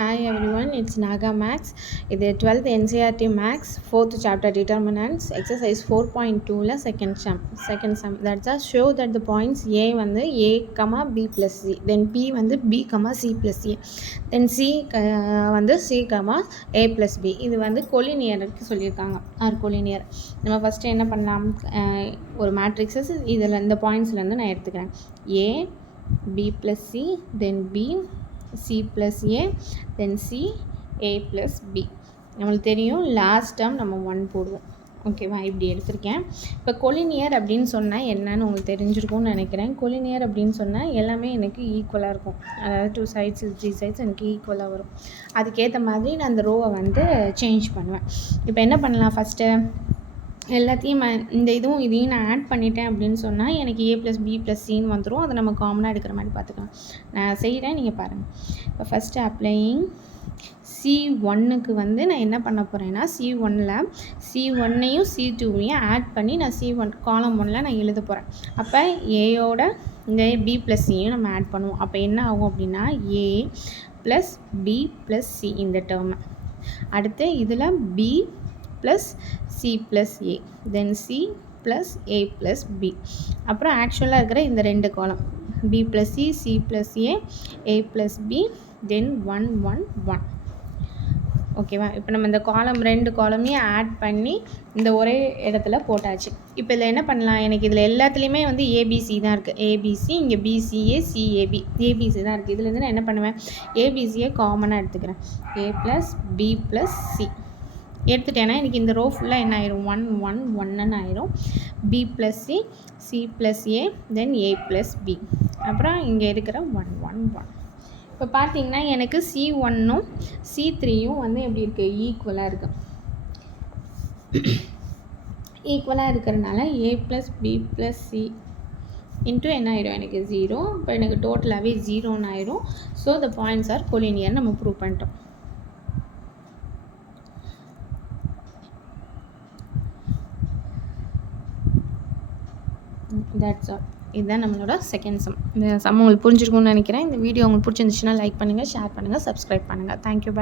Hi everyone, it's Naga Max. இது 12th NCERT Max 4th chapter determinants exercise 4.2ல second sum that just show that the points A வந்து A, B plus C, then P வந்து B, C plus A, then C வந்து C, A plus B. இது வந்து கொலினியருக்கு சொல்லியிருக்காங்க R collinear. நம்ம first என்ன பண்ணலாம், ஒரு மேட்ரிக்ஸஸ் இதில் இந்த பாயிண்ட்ஸ்லேருந்து நான் எடுத்துக்கிறேன். A, B plus C, then B, C plus A, then C, A plus B. நம்மளுக்கு தெரியும் லாஸ்ட் டேர்ம் நம்ம 1 போடுவோம். ஓகேவா, இப்படி எடுத்திருக்கேன். இப்போ கொலினியர் அப்படின்னு சொன்னால் என்னன்னு உங்களுக்கு தெரிஞ்சிருக்கும்னு நினைக்கிறேன். கொலினியர் அப்படின்னு சொன்னால் எல்லாமே எனக்கு ஈக்குவலாக இருக்கும். அதாவது 2 sides 3 sides எனக்கு ஈக்குவலாக வரும். அதுக்கேற்ற மாதிரி நான் அந்த ரோவை வந்து சேஞ்ச் பண்ணுவேன். இப்போ என்ன பண்ணலாம், ஃபஸ்ட்டு எல்லாத்தையும் இந்த இதையும் நான் ஆட் பண்ணிட்டேன் அப்படின்னு சொன்னால் எனக்கு A + B + Cன்னு வந்துடும். அதை நம்ம காமனாக எடுக்கிற மாதிரி பார்த்துக்கலாம். நான் செய்கிறேன், நீங்கள் பாருங்கள். இப்போ ஃபஸ்ட்டு அப்ளையிங் C1க்கு வந்து நான் என்ன பண்ண போகிறேன்னா, C1ல் C1ஐயும் C2வையும் ஆட் பண்ணி நான் C1 காலம் 1ல் நான் எழுத போகிறேன். அப்போ ஏயோட இந்த B + Cயும் நம்ம ஆட் பண்ணுவோம். அப்போ என்ன ஆகும் அப்படின்னா A + B + C இந்த டேர்மை. அடுத்து இதில் B plus C plus A, then C plus A plus B. அப்புறம் ஆக்சுவலாக இருக்கிற இந்த 2 காலம் B plus C, C plus A, A plus B, then 1 1 1. ஓகேவா, இப்போ நம்ம இந்த காலம் 2 காலமையும் ஆட் பண்ணி இந்த ஒரே இடத்துல போட்டாச்சு. இப்போ இதில் என்ன பண்ணலாம், எனக்கு இதில் எல்லாத்துலேயுமே வந்து ABC தான் இருக்குது. ABC, இங்கே BCA, CAB, ABC தான் இருக்குது. இதுலேருந்து நான் என்ன பண்ணுவேன், ABCயை காமனாக எடுத்துக்கிறேன். A plus B plus C எடுத்துட்டேன்னா எனக்கு இந்த ரோ ஃபுல்லாக என்ன ஆயிரும், 1 1 1ன்னு ஆயிரும். B plus C, C plus A, then A plus B. அப்புறம் இங்கே இருக்கிற 1 1 1. இப்போ பார்த்தீங்கன்னா எனக்கு C1ம் C3யும் வந்து எப்படி இருக்குது, ஈக்குவலாக இருக்குது. ஈக்குவலாக இருக்கிறதுனால A plus B plus C into என்ன ஆயிரும், எனக்கு 0. இப்போ எனக்கு டோட்டலாகவே 0ன்னு ஆயிரும். So the points R collinear நம்ம ப்ரூவ் பண்ணிட்டோம். That's all. இதுதான் நம்மளோட செகண்ட் சம். இந்த சம் உங்களுக்கு புரிஞ்சிருக்கும்னு நினைக்கிறேன். இந்த வீடியோ உங்களுக்கு பிடிச்சிருந்துச்சுன்னா லைக் பண்ணுங்கள், ஷேர் பண்ணுங்கள், சப்ஸ்கிரைப் பண்ணுங்கள். தேங்க்யூ.